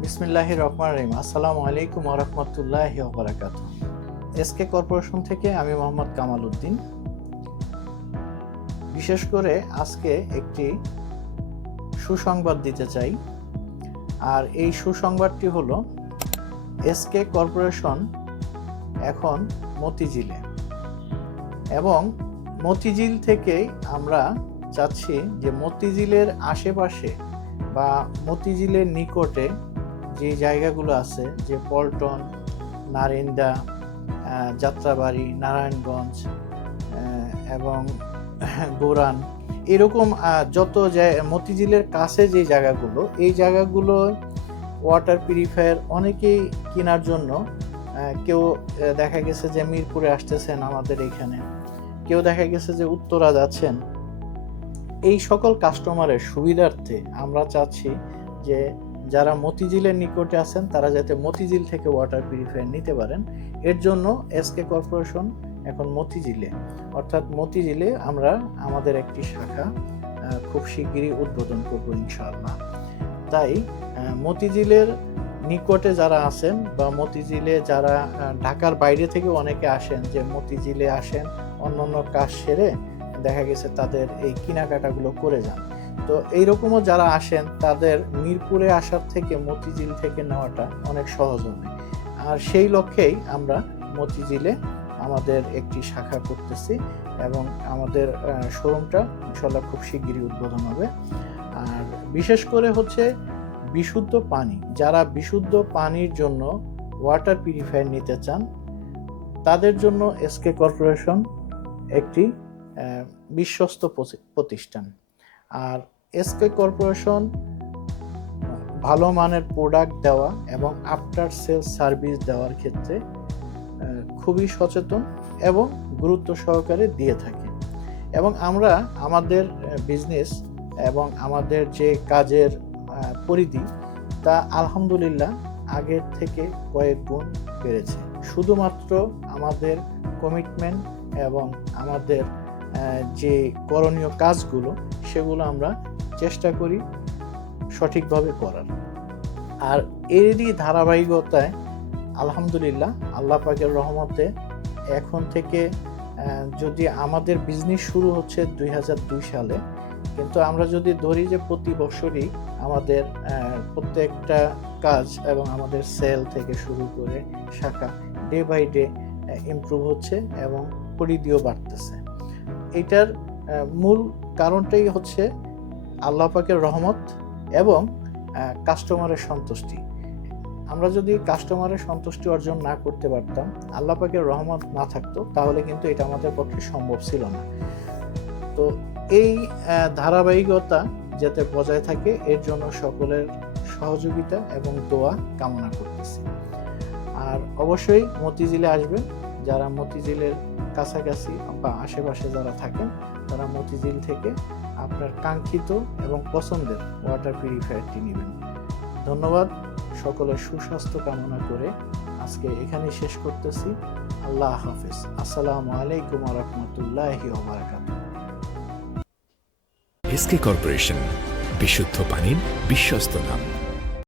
বিসমিল্লাহ রহমান রহিম। আসসালামু আলাইকুম রহমতুল্লাহ বারাকাত এসকে কর্পোরেশন থেকে আমি মোহাম্মদ কামাল উদ্দিন। বিশেষ করে আজকে একটি সুসংবাদ দিতে চাই। আর এই সুসংবাদটি হলো এসকে কর্পোরেশন এখন মতিঝিলে। এবং মতিঝিল থেকে আমরা চাচ্ছি যে মতিঝিলের আশেপাশে বা মতিঝিলের নিকটে যে জায়গাগুলো আছে, যে পল্টন, নারিন্দা যাত্রাবাড়ি, নারায়ণগঞ্জ এবং গোরান, এরকম যত মতিঝিলের কাছে যে জায়গাগুলো, এই জায়গাগুলো ওয়াটার পিউরিফায়ার অনেকেই কেনার জন্য কেউ দেখা গেছে যে মিরপুরে আসতেছেন আমাদের এখানে, কেউ দেখা গেছে যে উত্তরা যাচ্ছেন। এই সকল কাস্টমারের সুবিধার্থে আমরা চাচ্ছি যে যারা মতিঝিলের নিকটে আছেন, তারা যাতে মতিঝিল থেকে ওয়াটার পিউরিফায়ার নিতে পারেন, এর জন্য এসকে কর্পোরেশন এখন মতিঝিলে। অর্থাৎ মতিঝিলে আমরা আমাদের একটি শাখা খুব শিগগিরই উদ্বোধন করব ইনশাআল্লাহ। তাই মতিঝিলের নিকটে যারা আছেন বা মতিঝিলে যারা ঢাকার বাইরে থেকে অনেকে আসেন, যে মতিঝিলে আসেন অন্য অন্য কাজ সেরে দেখা গেছে তাদের এই কেনাকাটাগুলো করে যান। তো এইরকমও যারা আসেন, তাদের মিরপুরে আসার থেকে মতিঝিল থেকে নেওয়াটা অনেক সহজ হবে। আর সেই লক্ষ্যেই আমরা মতিঝিলে আমাদের একটি শাখা করতেছি এবং আমাদের শোরুমটা ইনশাল্লাহ খুব শিগগিরই উদ্বোধন হবে। আর বিশেষ করে হচ্ছে বিশুদ্ধ পানি। যারা বিশুদ্ধ পানির জন্য ওয়াটার পিউরিফায়ার নিতে চান, তাদের জন্য এসকে কর্পোরেশন একটি বিশ্বস্ত প্রতিষ্ঠান। আর এসকে কর্পোরেশন ভালো মানের প্রোডাক্ট দেওয়া এবং আফটার সেল সার্ভিস দেওয়ার ক্ষেত্রে খুবই সচেতন এবং গুরুত্ব সহকারে দিয়ে থাকে। এবং আমরা আমাদের বিজনেস এবং আমাদের যে কাজের পরিধি, তা আলহামদুলিল্লাহ আগের থেকে কয়েক গুণ বেড়েছে। শুধুমাত্র আমাদের কমিটমেন্ট এবং আমাদের যে করণীয় কাজগুলো, সেগুলো আমরা চেষ্টা করি সঠিকভাবে করার। আর এরই ধারাবাহিকতায় আলহামদুলিল্লাহ আল্লাহ পাকের রহমতে এখন থেকে যদি আমাদের বিজনেস শুরু হচ্ছে দুই হাজার দুই সালে, কিন্তু আমরা যদি ধরি যে প্রতি বছরই আমাদের প্রত্যেকটা কাজ এবং আমাদের সেল থেকে শুরু করে শাখা ডে বাই ডে ইমপ্রুভ হচ্ছে এবং পরিধিও বাড়তেছে। এটার মূল কারণটাই হচ্ছে আল্লাহ পাকের রহমত এবং কাস্টমারের সন্তুষ্টি। আমরা যদি কাস্টমারের সন্তুষ্টি অর্জন না করতে পারতাম, আল্লাহ পাকের রহমত না থাকতো, তাহলে কিন্তু এটা আমাদের পক্ষে সম্ভব ছিল না। তো এই ধারাবাহিকতা যাতে বজায় থাকে, এর জন্য সকলের সহযোগিতা এবং দোয়া কামনা করতেছি। আর অবশ্যই মতিঝিলে আসবেন, যারা মতিঝিলের কাছাকাছি বা আশেপাশে যারা থাকেন তারা মতিঝিল থেকে আপনার কাঙ্ক্ষিত এবং পছন্দের ওয়াটার পিউরিফায়ারটি নেবেন। ধন্যবাদ, সকলের সুস্বাস্থ্য কামনা করে আজকে এখানে শেষ করতেছি। আল্লাহ হাফিজ। আসসালামু আলাইকুম রহমতুল্লাহি এসকে কর্পোরেশন বিশুদ্ধ পানির বিশ্বস্ত নাম।